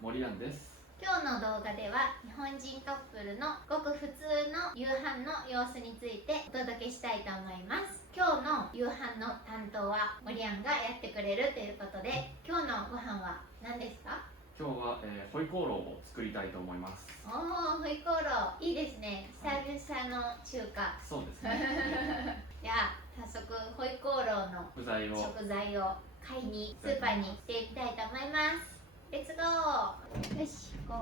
森安です。今日の動画では日本人カップルのごく普通の夕飯の様子についてお届けしたいと思います。今日の夕飯の担当は森安がやってくれるということで、今日のご飯は何ですか？今日は、ホイコーローを作りたいと思います。おー、ホイコーローいいですね。久々の中華。そうですね。じゃあ早速ホイコーローの食材を買いにスーパーに行ってみたいと思います。レッツゴー。よし、ゴー。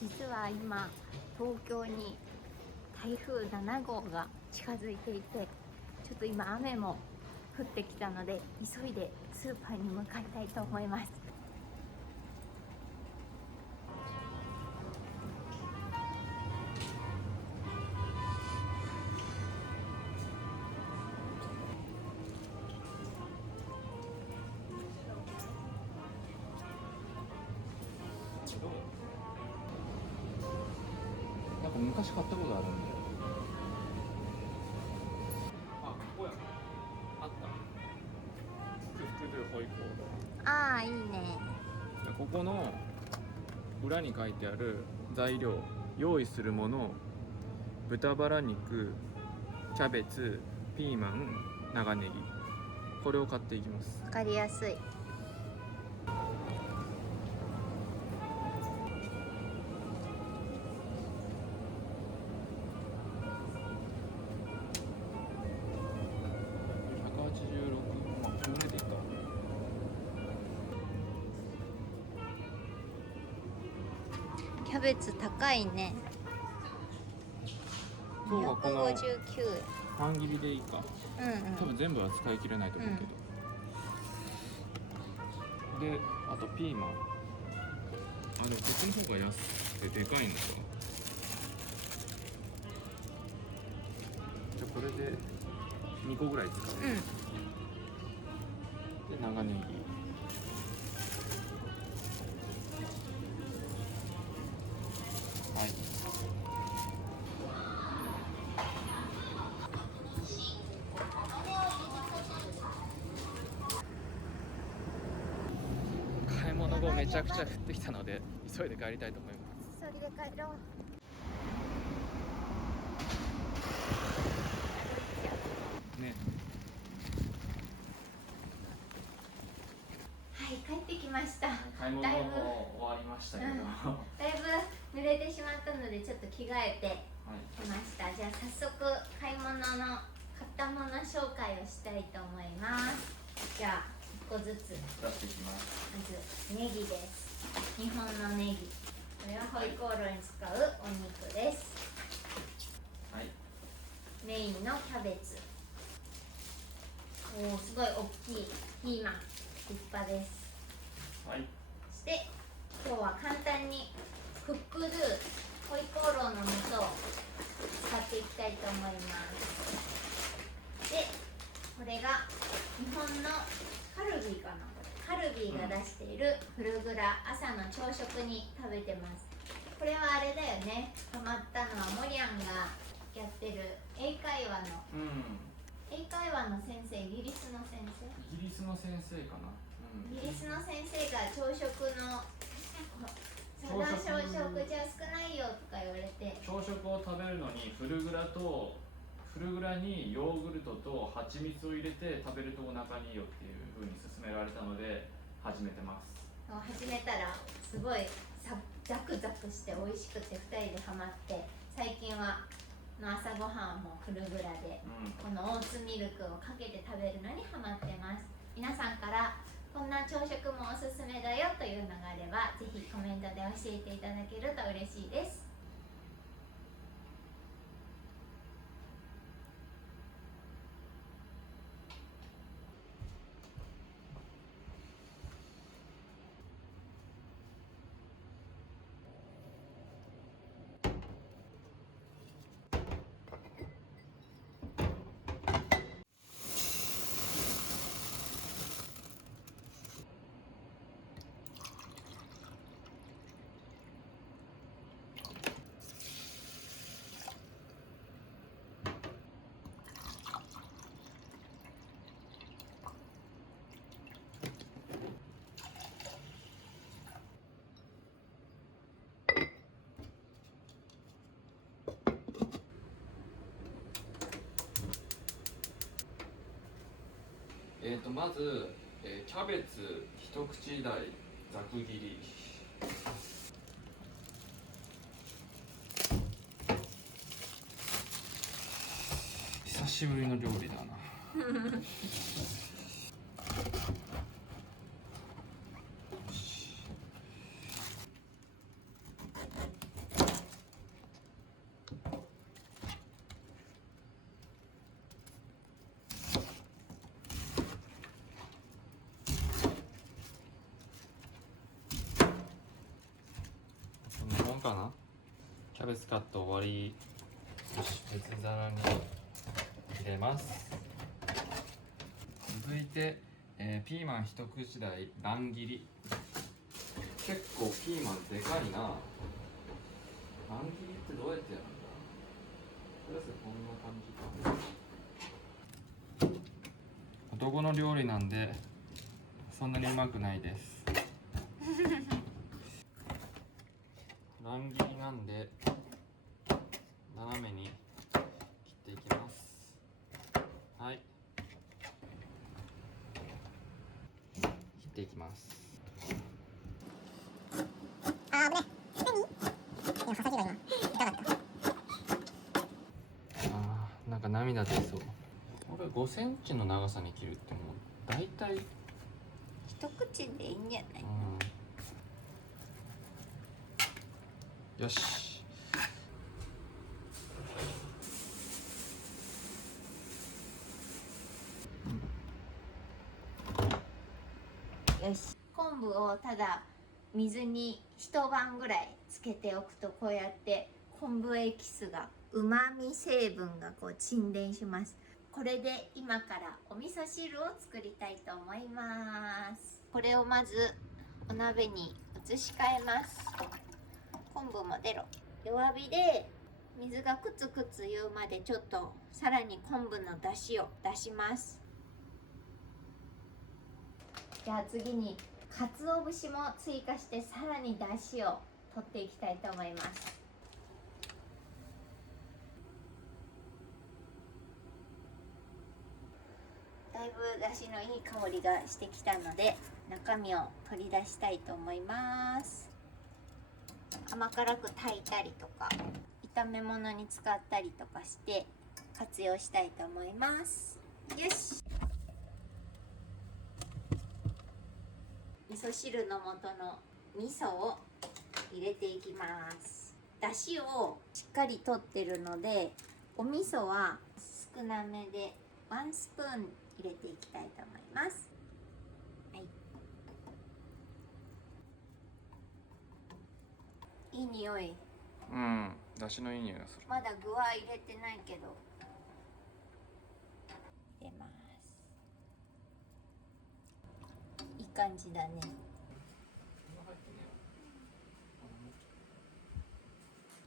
実は今東京に台風7号が近づいていて、ちょっと今雨も降ってきたので急いでスーパーに向かいたいと思います。なんか昔買ったことあるんだよ。あ、ここや。あった。クックドゥホイコーロー。ああ、いいね。ここの裏に書いてある材料、用意するもの、豚バラ肉、キャベツ、ピーマン、長ネギ、これを買っていきます。わかりやすい。186、まあ、このぐらいでいいか。キャベツ高いね。今日はこの159円。半切りでいいか。多分全部は使い切れないと思うけど、で、あとピーマン。あ、でもこっちの方が安くてでかいのか。じゃあこれで2個ぐらい使う。で、長ネギ。はい。買い物後めちゃくちゃ降ってきたので急いで帰りたいと思います。急いで帰ろう。ね。はい、帰ってきました。買い物も終わりましたけど、だいぶ濡れてしまったのでちょっと着替えてきました。じゃあ早速買い物の買ったもの紹介をしたいと思います。じゃあ1個ずつ出していきます。まずネギです。日本のネギ、これはホイコーローに使うお肉です。はい。メインのキャベツ、おお、すごい大きいピーマン、立派です。はい。そして今日は簡単にクックドゥホイコーローの素を使っていきたいと思います。で、これが日本のカルビーかな、カルビーが出しているフルグラ、朝の朝食に食べてます。これはあれだよね、ハマったのはモリアンがやってる英会話の、英会話の先生、イギリスの先生、イギリスの先生かな。イギリスの先生が朝食のサダ朝食じゃ少ないよとか言われて、朝食を食べるのにフルグラにヨーグルトと蜂蜜を入れて食べるとお腹にいいよっていう風に勧められたので始めてます。始めたらすごいザクザクして美味しくて2人でハマって、最近は朝ごはんもフルグラで、このオーツミルクをかけて食べるのにハマってます。皆さんからこんな朝食もおすすめだよというのがあればぜひコメントで教えていただけると嬉しいです。まず、キャベツ一口大ざく切り。久しぶりの料理だな。こんなもんかな。キャベツカット終わり。よし、別皿に入れます。続いて、ピーマン一口大乱切り。結構ピーマンでかいな。乱切りってどうやってやるんだ。とりあえずこんな感じか。男の料理なんでそんなにうまくないです。乱切りなんで斜めに切っていきます。はい、切っていきます。あー、危ね。何？でも、刃先が今、痛かった。なんか涙出そう。これ5センチの長さに切るってもう大体、一口でいいんじゃない？よし。よし。昆布をただ水に一晩ぐらいつけておくと、こうやって昆布エキスが、うまみ成分がこう沈殿します。これで今からお味噌汁を作りたいと思います。これをまずお鍋に移し替えます。昆布も出ろ。弱火で水がクツクツ言うまで、ちょっとさらに昆布の出汁を出します。じゃあ次に鰹節も追加して、さらに出汁を取っていきたいと思います。だいぶ出汁のいい香りがしてきたので、中身を取り出したいと思います。甘辛く炊いたりとか炒め物に使ったりとかして活用したいと思います。よし。味噌汁の素の味噌を入れていきます。だしをしっかりとってるので、お味噌は少なめで1スプーン入れていきたいと思います。はい、いい匂い。出汁のいい匂いがする。まだ具は入れてないけど入れます。いい感じだね。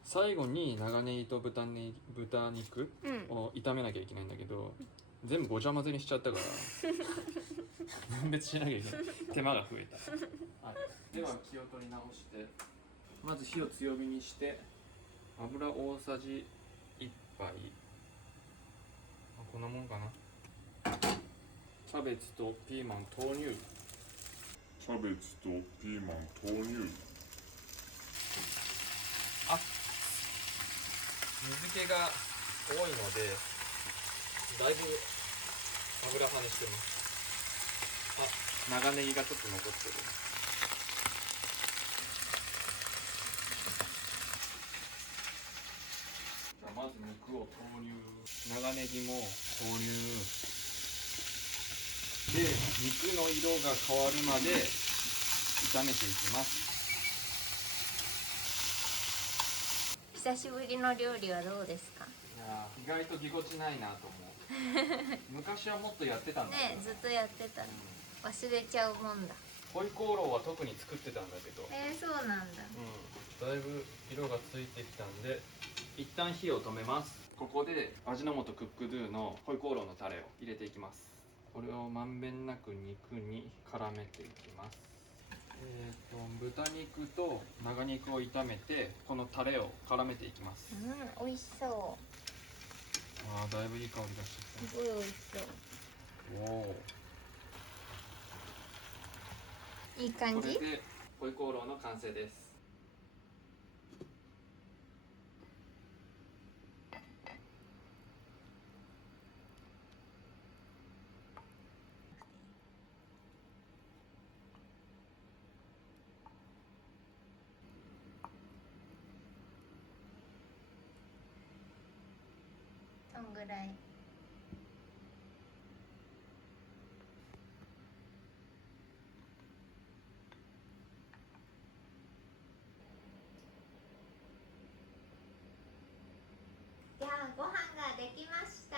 最後に長ネギと豚肉を炒めなきゃいけないんだけど、全部ごちゃ混ぜにしちゃったから分別しなきゃいけない。手間が増えた。はい、では気を取り直して、まず火を強火にして油大さじ1杯、こんなもんかな。キャベツとピーマン投入。キャベツとピーマン投入。水気が多いのでだいぶ油跳ねしてます。長ネギがちょっと残ってる。じゃあまず肉を投入。長ネギも投入で、肉の色が変わるまで炒めていきます。久しぶりの料理はどうですか？いや意外とぎこちないなと思う。昔はもっとやってたんだけどね、ずっとやってた。忘れちゃうもんだ。ホイコーローは特に作ってたんだけど、そうなんだ。だいぶ色がついてきたんで一旦火を止めます。ここで味の素クックドゥのホイコーローのタレを入れていきます。これをまんべんなく肉に絡めていきます。豚肉と長肉を炒めてこのタレを絡めていきます。美味しそだいぶいい香りがしてきう。すごい美味しそう。た。おお、いい感じ。これでホイコーローの完成です。そんぐらい。じゃあご飯ができました。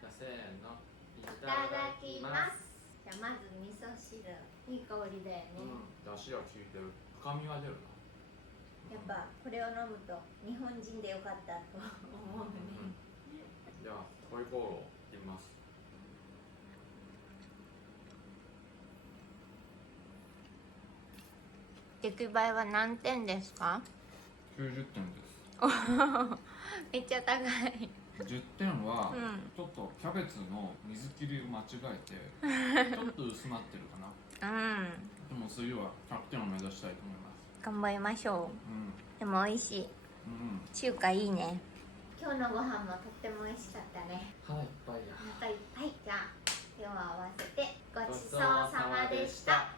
じゃあせーの、いいただきます。じゃあまず味噌汁、いい香りだよね。出汁が効いてる。深みが出るな。やっぱこれを飲むと日本人でよかったと思うね。じゃあホイコーローいきます。出来栄えは何点ですか90点です。めっちゃ高い。10点は、うんちょっとキャベツの水切りを間違えてちょっと薄まってるかな。でも次は100点を目指したいと思います。頑張りましょう。でも美味しい。中華いいね。今日のご飯もとっても美味しかったね。腹いっぱいや。お腹いっぱい。じゃあ手を合わせてごちそうさまでした。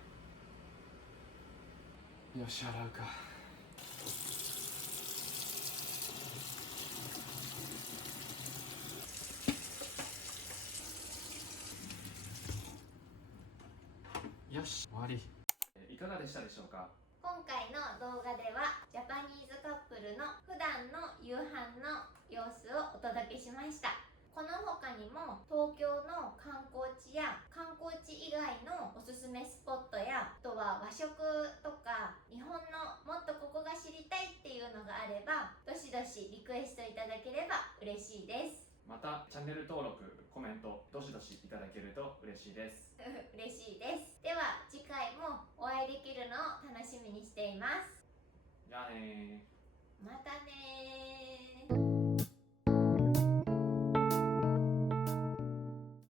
よし、洗うか。よし、終わり。いかがでしたでしょうか。今回の動画ではジャパニーズカップルの普段の夕飯の様子をお届けしました。この他にも東京の観光地や観光地以外のおすすめスポットや、あとは和食とか日本のもっとここが知りたいっていうのがあればどしどしリクエストいただければ嬉しいです。またチャンネル登録、コメントどしどしいただけると嬉しいです。嬉しいです。では次回もお会いできるのを楽しみにしています。じゃあねー。またねー。